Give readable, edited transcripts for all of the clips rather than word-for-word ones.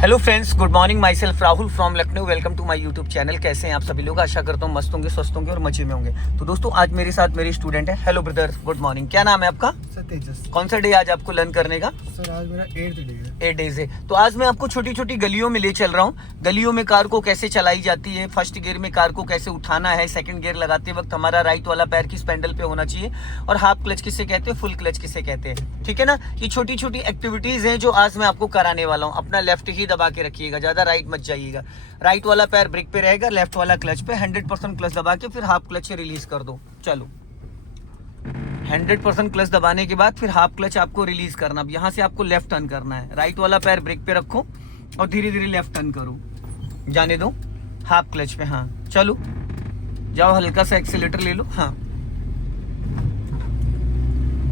Hello friends, good morning. Myself Rahul from Lucknow. Welcome to my YouTube channel. कैसे हैं आप सभी लोग? आशा करता हूँ मस्त होंगे, स्वस्थ होंगे और मजे में होंगे। तो दोस्तों, आज मेरे साथ मेरी स्टूडेंट है। Hello brother, good morning. क्या नाम है आपका? सर तेजस। कौन सा डे आज आपको लर्न करने का? सर आज मेरा 8th डे है। 8 डेज है। तो आज मैं आपको छोटी छोटी गलियों में ले चल रहा हूँ। गलियों में कार को कैसे चलाई जाती है, फर्स्ट गियर में कार को कैसे उठाना है, सेकंड गियर लगाते वक्त हमारा राइट वाला पैर किस पैडल पे होना चाहिए, और हाफ क्लच किसे कहते हैं, फुल क्लच किसे कहते हैं। ठीक है ना? ये छोटी छोटी एक्टिविटीज हैं जो आज मैं आपको कराने वाला हूँ। अपना लेफ्ट ही दबा के रखिएगा, ज्यादा राइट मत जाइएगा। राइट वाला पैर ब्रेक पे रहेगा, लेफ्ट वाला क्लच पे। 100% क्लच दबा के फिर हाफ क्लच से रिलीज कर दो। चलो, 100% क्लच दबाने के बाद फिर हाफ क्लच आपको रिलीज करना। अब यहाँ से आपको लेफ्ट टर्न करना है। राइट वाला पैर ब्रेक पे रखो और धीरे धीरे लेफ्ट टर्न करो। जाने दो हाफ क्लच पे। हाँ, चलो जाओ, हल्का सा एक्सीलेटर ले लो। हाँ,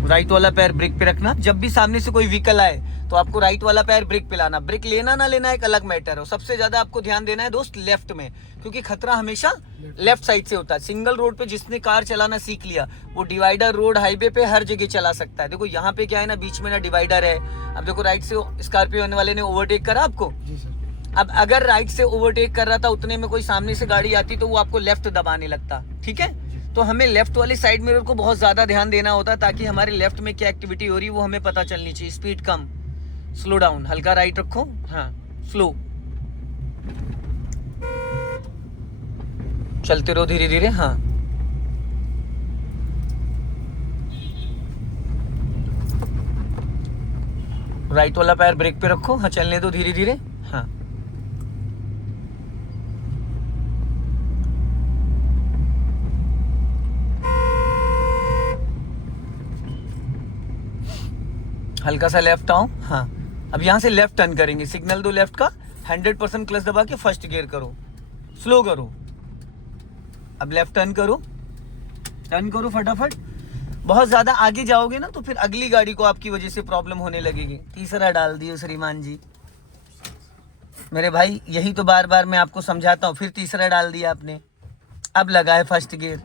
राइट वाला पैर ब्रेक पे रखना। जब भी सामने से कोई व्हीकल आए तो आपको राइट वाला पैर ब्रेक पे लाना। ब्रेक लेना ना लेना एक अलग मैटर हो। सबसे ज्यादा आपको ध्यान देना है दोस्त लेफ्ट में, क्योंकि खतरा हमेशा लेफ्ट साइड से होता है। सिंगल रोड पे जिसने कार चलाना सीख लिया, वो डिवाइडर, रोड, हाईवे पे हर जगह चला सकता है। देखो यहाँ पे क्या है ना, बीच में ना डिवाइडर है। अब देखो, राइट से स्कॉर्पियो आने वाले ने ओवरटेक करा आपको। जी सर। अब अगर राइट से ओवरटेक कर रहा था, उतने में कोई सामने से गाड़ी आती तो वो आपको लेफ्ट दबाने लगता। ठीक है? तो हमें लेफ्ट वाली साइड मिरर को बहुत ज्यादा ध्यान देना होता है, ताकि हमारे लेफ्ट में क्या एक्टिविटी हो रही है वो हमें पता चलनी चाहिए। स्पीड कम, स्लो डाउन, हल्का राइट रखो। हाँ, स्लो, चलते रहो धीरे धीरे। हाँ, राइट वाला पैर ब्रेक पे रखो। हाँ, चलने दो धीरे धीरे। हाँ, हल्का सा लेफ्ट आओ। हाँ, अब यहाँ से लेफ्ट टर्न करेंगे। सिग्नल दो लेफ्ट का। 100% क्लच दबा के फर्स्ट गियर करो, स्लो करो। अब लेफ्ट टर्न करो फटाफट। बहुत ज्यादा आगे जाओगे ना तो फिर अगली गाड़ी को आपकी वजह से प्रॉब्लम होने लगेगी। तीसरा डाल दियो श्रीमान जी। मेरे भाई, यही तो बार बार मैं आपको समझाता हूँ, फिर तीसरा डाल दिया आपने। अब लगा है फर्स्ट गियर।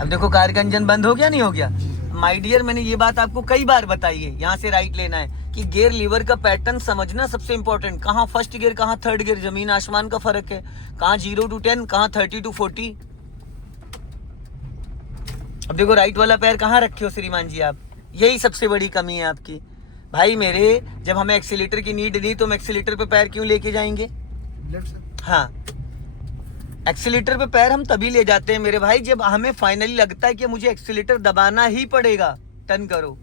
अब देखो, कार का इंजन बंद हो गया, नहीं हो गया? माय डियर, मैंने ये बात आपको कई बार बताई है। यहाँ से राइट लेना है कि गियर लीवर का पैटर्न समझना सबसे इंपॉर्टेंट। कहाँ फर्स्ट गियर, कहाँ थर्ड गियर, जमीन आसमान का फर्क है। कहाँ 0 to 10, कहाँ 30 to 40। अब देखो, राइट वाला पैर कहाँ रखे हो श्रीमान जी आप? यही सबसे बड़ी कमी है आपकी। भाई मेरे, जब हमें एक्सीलेटर की नीड नहीं तो हम एक्सीलेटर पे पैर क्यों लेके जाएंगे? Left sir. हाँ, एक्सीलेटर पे पैर हम तभी ले जाते हैं मेरे भाई, जब हमें फाइनली लगता है कि मुझे एक्सीलेटर दबाना ही पड़ेगा। टर्न करो,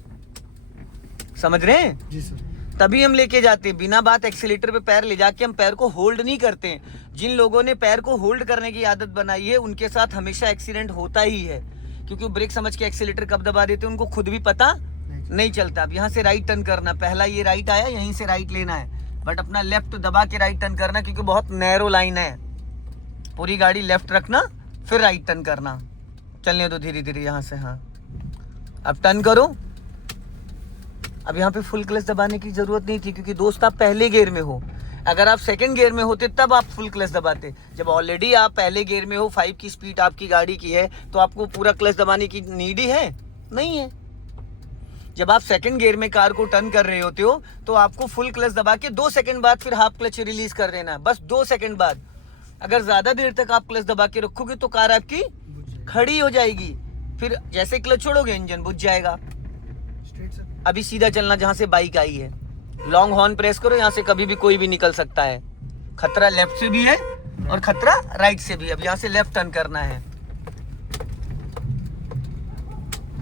समझ रहे हैं? जी सर। तभी हम लेके जाते हैं। बिना बात एक्सीलेटर पे पैर ले जाके हम पैर को होल्ड नहीं करते हैं। जिन लोगों ने पैर को होल्ड करने की आदत बनाई है, उनके साथ हमेशा एक्सीडेंट होता ही है, क्योंकि वो ब्रेक समझ के एक्सीलेटर कब दबा देते हैं उनको खुद भी पता नहीं चलता। अब यहाँ से राइट टर्न करना। पहला ये राइट आया, यहीं से राइट लेना है, बट अपना लेफ्ट दबा के राइट टर्न करना, क्योंकि बहुत नैरो लाइन है। पूरी गाड़ी लेफ्ट रखना, फिर राइट टर्न करना। चलने दो धीरे धीरे यहाँ से। हाँ, अब टर्न करो। अब यहाँ पे फुल क्लच दबाने की जरूरत नहीं थी, क्योंकि दोस्त आप पहले गियर में हो। अगर आप सेकंड गियर में होते तब आप फुल क्लच दबाते। जब ऑलरेडी आप पहले गियर में हो, 5 की स्पीड आपकी गाड़ी की है, तो आपको पूरा क्लच दबाने की नीड ही है नहीं है। जब आप सेकंड गियर में कार को टर्न कर रहे होते हो तो आपको फुल क्लच दबा के 2 सेकंड बाद फिर हाफ क्लच रिलीज कर देना है, बस 2 सेकंड बाद। अगर ज्यादा देर तक आप क्लच दबा के रखोगे तो कार आपकी खड़ी हो जाएगी। फिर जैसे क्लच छोड़ोगे, इंजन बुझ जाएगा। Straight sir. अभी सीधा चलना जहां से बाइक आई है। लॉन्ग हॉर्न प्रेस करो। यहाँ से कभी भी कोई भी निकल सकता है। खतरा लेफ्ट से भी है और खतरा राइट से भी। अब यहाँ से लेफ्ट टर्न करना है।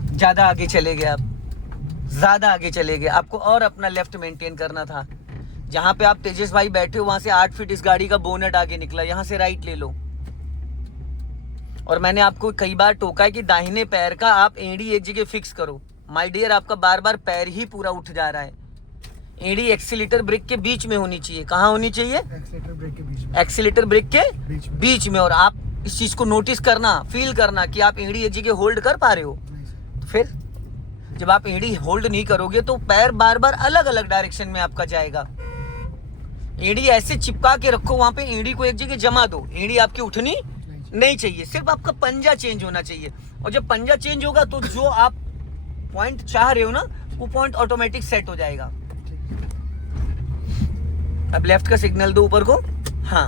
ज्यादा आगे चले गए आप, ज्यादा आगे चले गए। आपको और अपना लेफ्ट मेंटेन करना था। जहां पे आप तेजस भाई बैठे हो, वहां से 8 फीट इस गाड़ी का बोनट आगे निकला। यहाँ से राइट ले लो। और मैंने आपको कई बार टोका है कि दाहिने पैर का आप एड़ी एक जगह फिक्स करो। माय डियर, आपका बार बार पैर ही पूरा उठ जा रहा है। एड़ी एक्सीलेटर ब्रेक के बीच में होनी चाहिए। कहाँ होनी चाहिए? एक्सीलेटर ब्रेक के बीच में। एक्सीलेटर ब्रेक के बीच में। और आप इस चीज को नोटिस करना, फील करना कि आप एड़ी एक जगह होल्ड कर पा रहे हो। नहीं सर। तो फिर जब आप एड़ी होल्ड नहीं करोगे तो पैर बार बार अलग अलग डायरेक्शन में आपका जाएगा। एड़ी ऐसे चिपका के रखो, वहां पे एड़ी को एक जगह जमा दो। एड़ी आपकी उठनी नहीं चाहिए, सिर्फ आपका पंजा चेंज होना चाहिए। और जब पंजा चेंज होगा तो जो आप पॉइंट चाह रहे हो ना, वो पॉइंट ऑटोमेटिक सेट हो जाएगा। अब लेफ्ट का सिग्नल दो ऊपर को। हाँ,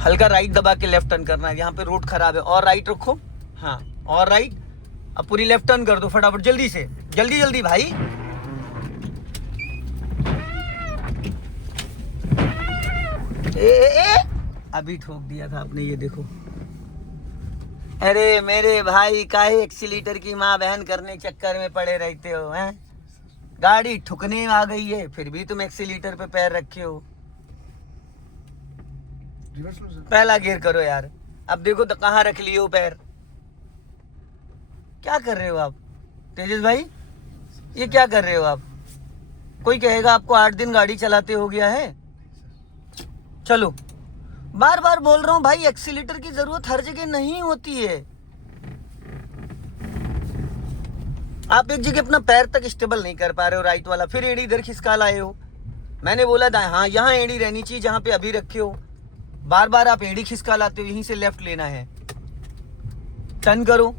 हल्का राइट दबा के लेफ्ट टर्न करना है, यहाँ पे रोड खराब है। और राइट रखो। हाँ, और राइट। अब पूरी लेफ्ट टर्न कर दो फटाफट, जल्दी से, जल्दी जल्दी भाई। ए, अभी ठोक दिया था आपने, ये देखो। अरे मेरे भाई, काहे एक्सीलेटर की माँ बहन करने के चक्कर में पड़े रहते हो हैं? गाड़ी ठुकने आ गई है, फिर भी तुम एक्सीलेटर पे पैर रखे हो। रिवर्स लो सर। पहला गियर करो यार। अब देखो तो कहाँ रख लिए हो पैर। क्या कर रहे हो आप तेजस भाई? ये क्या कर रहे हो आप? कोई कहेगा आपको 8 दिन गाड़ी चलाते हो गया है। चलो, बार बार बोल रहा हूँ भाई, एक्सीलेटर की जरूरत हर जगह नहीं होती है। आप एक जगह अपना पैर तक स्टेबल नहीं कर पा रहे हो राइट वाला, फिर एड़ी इधर खिसका लाए हो। मैंने बोला था हाँ, यहाँ एड़ी रहनी चाहिए जहाँ पे अभी रखे हो। बार बार आप एड़ी खिसका लाते हो। यहीं से लेफ्ट लेना है, टर्न करो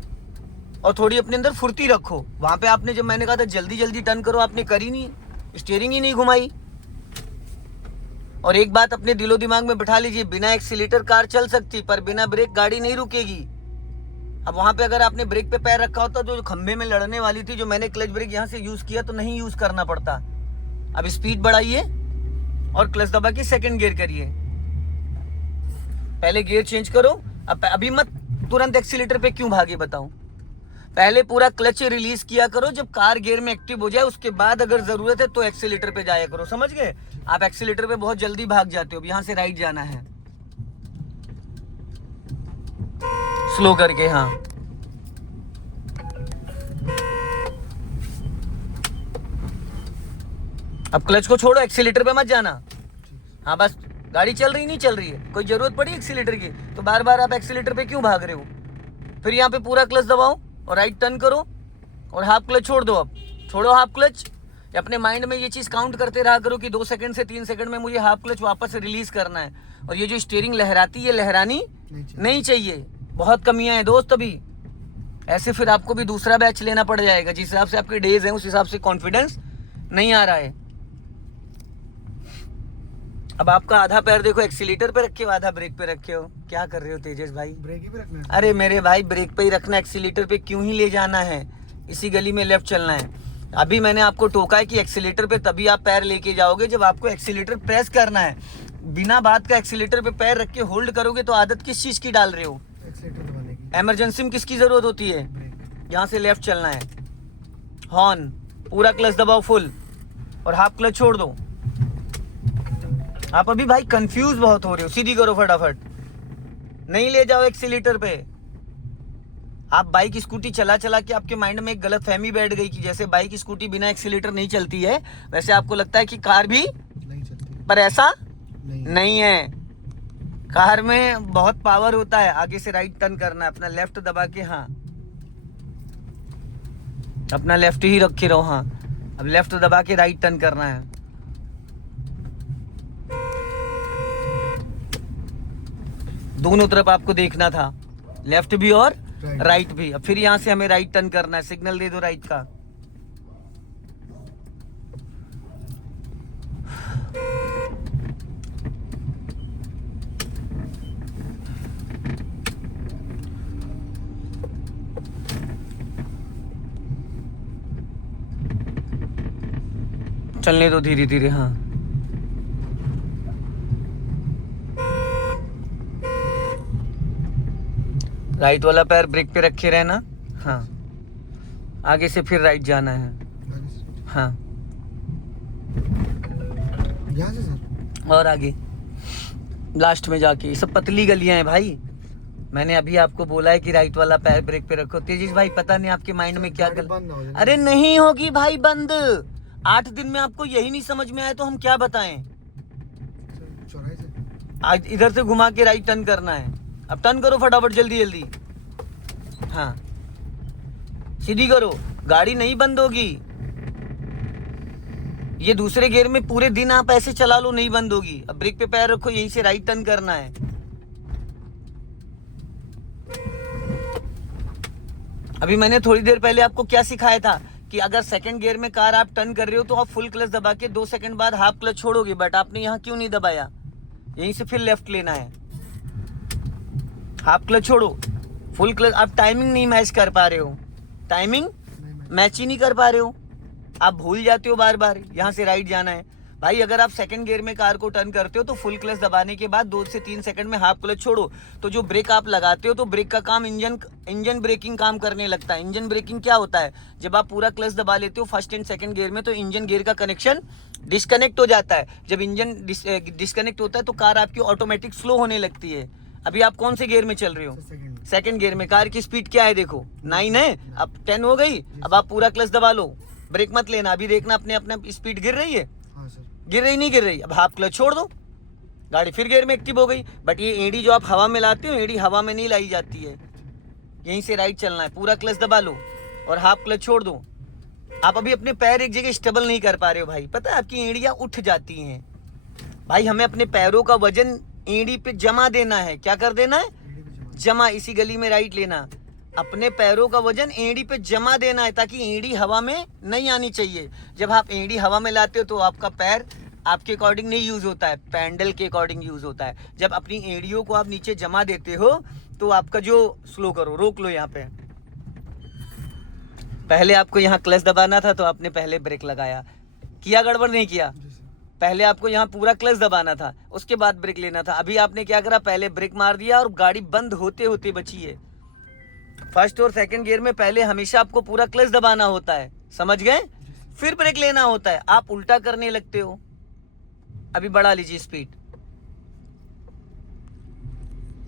और थोड़ी अपने अंदर फुर्ती रखो। वहां पे आपने जब मैंने कहा था जल्दी जल्दी टर्न करो, आपने करी नहीं, स्टीयरिंग ही नहीं घुमाई। और एक बात अपने दिलो दिमाग में बिठा लीजिए, बिना एक्सीलेटर कार चल सकती, पर बिना ब्रेक गाड़ी नहीं रुकेगी। अब वहां पे अगर आपने ब्रेक पे पैर रखा होता तो जो खंभे में लड़ने वाली थी, जो मैंने क्लच ब्रेक यहाँ से यूज किया तो नहीं यूज करना पड़ता। अब स्पीड बढ़ाइए और क्लच दबा के सेकंड गियर करिए। पहले गियर चेंज करो। अब अभी मत तुरंत एक्सीलेटर पे क्यों भागे बताओ। पहले पूरा क्लच रिलीज किया करो, जब कार गियर में एक्टिव हो जाए उसके बाद अगर जरूरत है तो एक्सीलेटर पे जाया करो। समझ गए? आप एक्सीलेटर पे बहुत जल्दी भाग जाते हो। यहाँ से राइट जाना है, स्लो करके। हाँ, अब क्लच को छोड़ो, एक्सीलेटर पे मत जाना। हाँ बस, गाड़ी चल रही नहीं चल रही है, कोई जरूरत पड़ी एक्सीलेटर की तो बार बार आप एक्सीलेटर पे क्यों भाग रहे हो? फिर यहाँ पे पूरा क्लच दबाओ और राइट टर्न करो और हाफ क्लच छोड़ दो। अब छोड़ो हाफ क्लच। अपने माइंड में ये चीज़ काउंट करते रहा करो कि 2 सेकंड से 3 सेकंड में मुझे हाफ क्लच वापस रिलीज करना है। और ये जो स्टीयरिंग लहराती है, लहरानी नहीं चाहिए। बहुत कमियां हैं दोस्त अभी। ऐसे फिर आपको भी दूसरा बैच लेना पड़ जाएगा। जिस हिसाब से आपके डेज हैं उस हिसाब से कॉन्फिडेंस नहीं आ रहा है। अब आपका आधा पैर देखो एक्सीलेटर पे रखे हो, आधा ब्रेक पे रखे हो। क्या कर रहे हो तेजस भाई? ब्रेक ही पे रखना है। अरे मेरे भाई, ब्रेक पे ही रखना, एक्सीलेटर पे क्यों ही ले जाना है? इसी गली में लेफ्ट चलना है। अभी मैंने आपको टोका है कि एक्सीलेटर पे तभी आप पैर लेके जाओगे जब आपको एक्सीलेटर प्रेस करना है। बिना बात का एक्सीलेटर पे पैर रख के होल्ड करोगे तो आदत किस चीज की डाल रहे हो? एक्सीलेटर दबाने की। इमरजेंसी में किसकी जरूरत होती है? ब्रेक। यहाँ से लेफ्ट चलना है, हॉर्न, पूरा क्लच दबाओ फुल और हाफ क्लच छोड़ दो। आप अभी भाई कंफ्यूज बहुत हो रहे हो। सीधी करो फटाफट, नहीं ले जाओ एक्सीलेटर पे। आप बाइक स्कूटी चला चला के आपके माइंड में एक गलत फहमी बैठ गई कि जैसे बाइक स्कूटी बिना एक्सीलेटर नहीं चलती है, वैसे आपको लगता है कि कार भी नहीं चलती। पर ऐसा नहीं। नहीं है। कार में बहुत पावर होता है। आगे से राइट टर्न करना है, अपना लेफ्ट दबा के। हाँ, अपना लेफ्ट ही रखे रहो। हाँ, अब लेफ्ट दबा के राइट टर्न करना है। दोनों तरफ आपको देखना था, लेफ्ट भी और राइट भी। अब फिर यहाँ से हमें राइट टर्न करना है। सिग्नल दे दो राइट का। चलने दो धीरे धीरे। हाँ, राइट वाला पैर ब्रेक पे रखे रहना। हाँ, आगे से फिर राइट जाना है। हाँ, यहाँ से सर। और आगे लास्ट में जाके। ये सब पतली गलियां हैं भाई। मैंने अभी आपको बोला है कि राइट वाला पैर ब्रेक पे रखो। तेजिस भाई, पता नहीं आपके माइंड में क्या गाड़ी बंद ना हो जाए। अरे नहीं होगी भाई बंद। 8 दिन में आपको यही नहीं समझ में आया तो हम क्या बताएं? सर, चौराहे से। आज इधर से घुमा के राइट टर्न करना है। अब टर्न करो फटाफट, जल्दी जल्दी। हाँ, सीधी करो, गाड़ी नहीं बंद होगी। ये दूसरे गियर में पूरे दिन आप ऐसे चला लो, नहीं बंद होगी। अब ब्रेक पे पैर रखो, यहीं से राइट टर्न करना है। अभी मैंने थोड़ी देर पहले आपको क्या सिखाया था कि अगर सेकंड गियर में कार आप टर्न कर रहे हो तो आप फुल क्लच दबा के 2 सेकंड बाद हाफ क्लच छोड़ोगे, बट आपने यहाँ क्यों नहीं दबाया? यहीं से फिर लेफ्ट लेना है, हाफ क्लच छोड़ो, फुल क्लच। आप टाइमिंग नहीं मैच कर पा रहे हो, टाइमिंग मैच ही नहीं कर पा रहे हो, आप भूल जाते हो बार बार। यहाँ से राइट जाना है भाई। अगर आप सेकंड गियर में कार को टर्न करते हो तो फुल क्लच दबाने के बाद 2 से 3 सेकंड में हाफ क्लच छोड़ो, तो जो ब्रेक आप लगाते हो तो ब्रेक का काम इंजन ब्रेकिंग काम करने लगता है। इंजन ब्रेकिंग क्या होता है? जब आप पूरा क्लच दबा लेते हो फर्स्ट एंड सेकंड गियर में तो इंजन गियर का कनेक्शन डिस्कनेक्ट हो जाता है। जब इंजन डिस्कनेक्ट होता है तो कार आपकी ऑटोमेटिक स्लो होने लगती है। अभी आप कौन से गियर में चल रहे हो? सेकंड गियर में। कार की स्पीड क्या है देखो, 9 है, अब 10 हो गई। अब आप पूरा क्लच दबा लो, ब्रेक मत लेना, अभी देखना अपने अपने स्पीड गिर रही है, गिर रही नहीं गिर रही। अब हाफ क्लच छोड़ दो, गाड़ी फिर गियर में एक्टिव हो गई। बट ये एड़ी जो आप हवा में लाते हो, एड़ी हवा में नहीं लाई जाती है। यहीं से राइट चलना है, पूरा क्लच दबा लो और हाफ क्लच छोड़ दो। आप अभी अपने पैर एक जगह स्टेबल नहीं कर पा रहे हो भाई, पता है आपकी एड़ियाँ उठ जाती हैं भाई। हमें अपने पैरों का वजन एड़ी पे जमा देना है। क्या कर देना है? जमा। इसी गली में राइट लेना, अपने पैरों का वजन एड़ी पे जमा देना है ताकि एड़ी हवा में नहीं आनी चाहिए। जब आप एड़ी हवा में लाते हो तो आपका पैर आपके अकॉर्डिंग नहीं यूज होता है, पैंडल के अकॉर्डिंग यूज होता है। जब अपनी एड़ियों को आप नीचे जमा देते हो तो आपका जो स्लो करो, रोक लो यहाँ पे। पहले आपको यहाँ क्लच दबाना था तो आपने पहले ब्रेक लगाया, किया गड़बड़ नहीं किया? पहले आपको यहाँ पूरा क्लच दबाना था, उसके बाद ब्रेक लेना था। अभी आपने क्या करा? पहले ब्रेक मार दिया और गाड़ी बंद होते होते बची है। फर्स्ट और सेकंड गियर में पहले हमेशा आपको पूरा क्लच दबाना होता है, समझ गए? फिर ब्रेक लेना होता है। आप उल्टा करने लगते हो। अभी बढ़ा लीजिए स्पीड।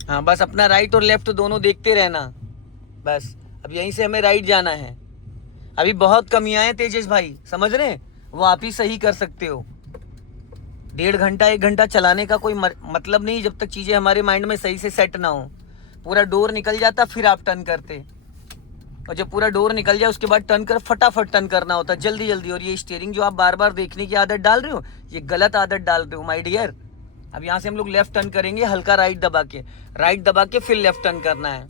हाँ बस अपना राइट और लेफ्ट दोनों देखते रहना बस। अब यहीं से हमें राइट जाना है। अभी बहुत कमियां हैं तेजस भाई, समझ रहे हैं? वो आप ही सही कर सकते हो। 1.5 घंटा 1 घंटा चलाने का कोई मतलब नहीं जब तक चीजें हमारे माइंड में सही से सेट ना हो। पूरा डोर निकल जाता फिर आप टर्न करते, और जब पूरा डोर निकल जाए उसके बाद टर्न कर, फटाफट टर्न करना होता है, जल्दी जल्दी। और ये स्टीयरिंग जो आप बार बार देखने की आदत डाल रहे हो, ये गलत आदत डाल रहे हो माय डियर। अब यहाँ से हम लोग लेफ्ट टर्न करेंगे, हल्का राइट दबा के फिर लेफ्ट टर्न करना है।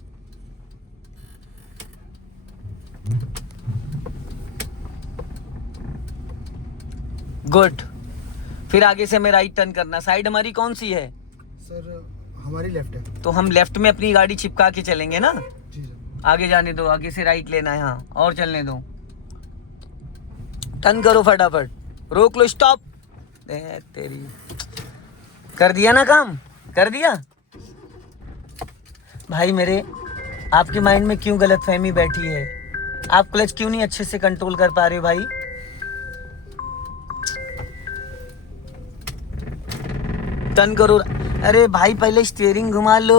गुड। फिर आगे से हमें राइट टर्न करना। साइड हमारी कौन सी है? सर हमारी लेफ्ट है। तो हम लेफ्ट में अपनी गाड़ी चिपका के चलेंगे ना। जी सर। आगे जाने दो, आगे से राइट लेना है। हाँ और चलने दो, टर्न करो फटाफट, रोक लो, स्टॉप। तेरी कर दिया ना काम, कर दिया भाई मेरे। आपके माइंड में क्यों गलतफहमी बैठी है? आप क्लच क्यों नहीं अच्छे से कंट्रोल कर पा रहे हो भाई? टर्न करो। अरे भाई पहले स्टीयरिंग घुमा लो।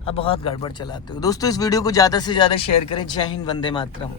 अब बहुत गड़बड़ चलाते हो दोस्तों। इस वीडियो को ज़्यादा से ज़्यादा शेयर करें। जय हिंद, वंदे मातरम।